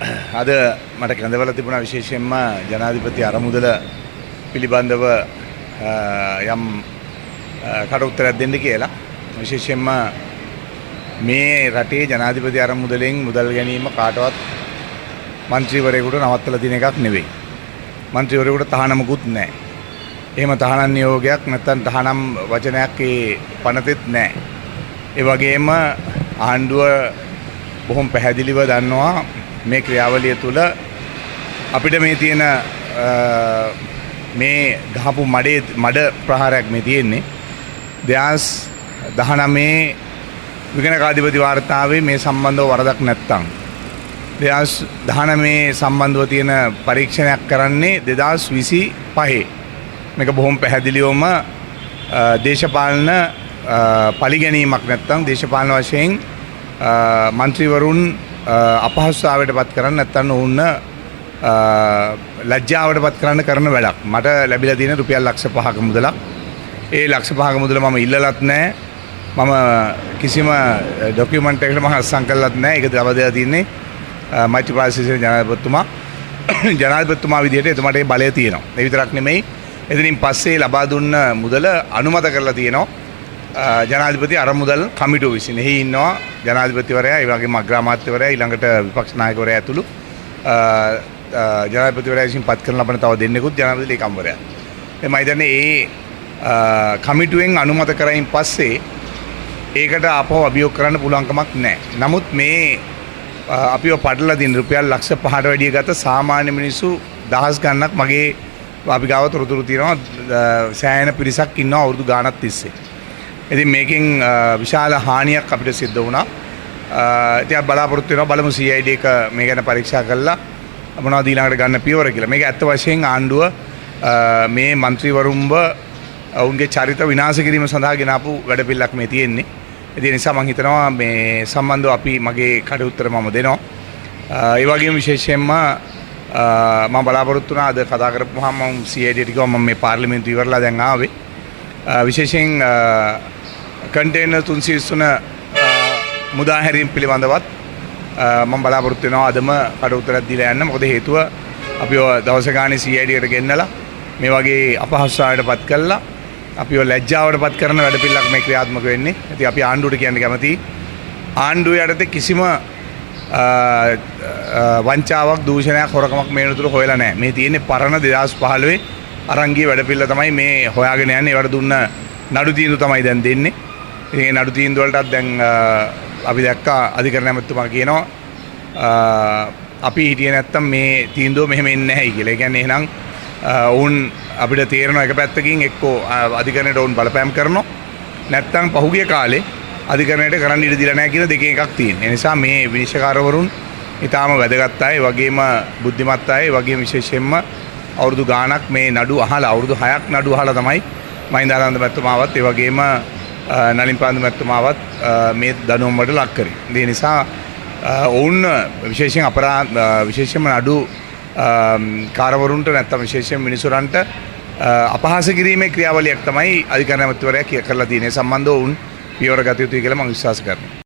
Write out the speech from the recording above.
අද මට කැඳවල තිබුණා විශේෂයෙන්ම ජනාධිපති අරමුදල පිළිබඳව යම් කටඋත්තරයක් දෙන්න කියලා. විශේෂයෙන්ම මේ රටේ ජනාධිපති අරමුදලෙන් මුදල් ගැනීම කාටවත් മന്ത്രിවරයෙකුට නවත්තලා දින එකක් නෙවෙයි. മന്ത്രിවරයෙකුට තහනමකුත් නැහැ. එහෙම තහනම් නියෝගයක් නැත්නම් තහනම් වචනයක් ඒ පනතෙත් නැහැ. ඒ වගේම ආණ්ඩුව බොහොම පැහැදිලිව දන්නවා මේ ක්‍රියාවලිය තුළ අපිට මේ තියෙන මේ ගහපු මඩ ප්‍රහාරයක් මේ තියෙන්නේ 2019 විගණකාධිපති වාර්තාවේ මේ සම්බන්ධව වරදක් නැත්තම් 2019 සම්බන්ධව තියෙන පරීක්ෂණයක් කරන්නේ 2025 මේක බොහොම පැහැදිලිවම දේශපාලන පරිගැනීමක් නැත්තම් දේශපාලන වශයෙන් മന്ത്രിවරුන් අපහසුතාවයට පත් කරන්න නැත්නම් ඔවුන් ලැජ්ජාවට පත් කරන්න කරන වැඩක්. මට ලැබිලා තියෙන රුපියල් ලක්ෂ 5ක මුදලක්. ඒ ලක්ෂ 5ක මුදල මම ඉල්ලලත් නැහැ. මම කිසිම ડોකියුමන්ට් එකකට මම අත්සන් කළත් නැහැ. ඒක දවදලා තින්නේ මෛත්‍රීපාල සිරිසේන ජනාධිපතිතුමා විදිහට එතුමාට ඒ බලය තියෙනවා. ඒ විතරක් නෙමෙයි. එතනින් පස්සේ ලබා දුන්න මුදල අනුමත කරලා තියෙනවා. ජනාධිපති අරමුදල් කමිටුව විසින්. එහි ඉන්නවා ජනාධිපතිවරයා, ඒ වගේම අග්‍රාමාත්‍යවරයා, ඊළඟට විපක්ෂ නායකවරයා ඇතුළු ජනාධිපතිවරයා විසින් පත් කරන ලබන තව දෙන්නෙකුත් ජනාධිපති ලේකම්වරයා. මම හිතන්නේ ඒ කමිටුවෙන් අනුමත කරයින් පස්සේ ඒකට ආපහු අභියෝග කරන්න පුළුවන් කමක් නැහැ. නමුත් මේ අපිව පඩලා දින රුපියල් ලක්ෂ 5ට වැඩිය ගත සාමාන්‍ය මිනිස්සු දහස් ගණනක් මගේ අපි ගාව තොරතුරු තියෙනවා. සෑහෙන පිරිසක් ඉන්නවා අවුරුදු ගාණක් තිස්සේ. ඉතින් මේකෙන් විශාල හානියක් අපිට සිද්ධ වුණා. ඉතින් අපි බලාපොරොත්තු වෙනවා බලමු CID එක මේ ගැන පරීක්ෂා කරලා මොනවද ඊළඟට ගන්න පියවර කියලා. මේක ඇත්ත වශයෙන් ආණ්ඩුව මේ മന്ത്രിවරුන්ව ඔවුන්ගේ චරිත විනාශ කිරීම සඳහා ගෙන ආපු වැඩපිළිවෙලක් මේ තියෙන්නේ. ඒ නිසා මම හිතනවා මේ සම්බන්ධව අපි මගේ කටඋත්තර මම දෙනවා. ඒ වගේම විශේෂයෙන්ම මම බලාපොරොත්තු වුණා අද කතා කරපුවාම මම CID ට කිව්වා මම මේ පාර්ලිමේන්තුව ඉවරලා දැන් ආවේ. විශේෂයෙන් කන්ටේනර් 323 මුදා හැරීම පිළිබඳවත් මම බලාපොරොත්තු වෙනවා අදම කටඋත්තරයක් දීලා යන්න. මොකද හේතුව අපිව දවස ගානේ CID එකට ගෙන්නලා මේ වගේ අපහසුතාවයට පත් කළා අපිව ලැජ්ජාවට පත් කරන වැඩපිළිවෙලක් මේ ක්‍රියාත්මක වෙන්නේ. ඉතින් අපි ආණ්ඩුවට කියන්න කැමතියි. ආණ්ඩුව යටතේ කිසිම වංචාවක්, දූෂණයක්, හොරකමක් මේ වෙනතුරු හොයලා නැහැ. මේ තියෙන්නේ පරණ 2015 අරන් ගිය වැඩපිළිවෙල තමයි මේ හොයාගෙන යන්නේ. ඒවට දුන්න නඩු තීන්දුව තමයි දැන් දෙන්නේ. ඉතින් ඒ නඩු තීන්දුව වලටත් දැන් අපි දැක්කා අධිකරණ ඇමතුමා කියනවා අපි හිටියේ නැත්තම් මේ තීන්දුව මෙහෙම එන්නේ නැහැ කියලා. ඒ කියන්නේ එහෙනම් ඔවුන් අපිට තේරෙන එක පැත්තකින් එක්කෝ අධිකරණයට ඔවුන් බලපෑම් කරනවා නැත්තම් පහුගිය කාලේ අධිකරණයට කරන්න ඉඩ දීලා නැහැ කියන දෙකෙන් එකක් තියෙනවා. ඒ නිසා මේ විනිශ්චයකාරවරුන් ඊටාම වැදගත් අය, ඒ වගේම බුද්ධිමත් අය, ඒ වගේම විශේෂයෙන්ම අවුරුදු ගාණක් මේ නඩු අහලා අවුරුදු 6ක් නඩු අහලා තමයි මහින්දානන්ද මැතිතුමාවත් ඒ වගේම නලින් පාන්දු මැතිතුමාවත් මේ දඬුවම් වලට ලක් කරේ. ඒ නිසා ඔවුන් විශේෂයෙන්ම නඩු කාරවරුන්ට නැත්නම් විශේෂයෙන් මිනිසුරන්ට අපහාස කිරීමේ ක්‍රියාවලියක් තමයි අධිකරණ ඇමතිවරයා කරලා තියෙන්නේ. සම්බන්ධව ඔවුන් පියවර ගත යුතුයි කියලා මම විශ්වාස කරනවා.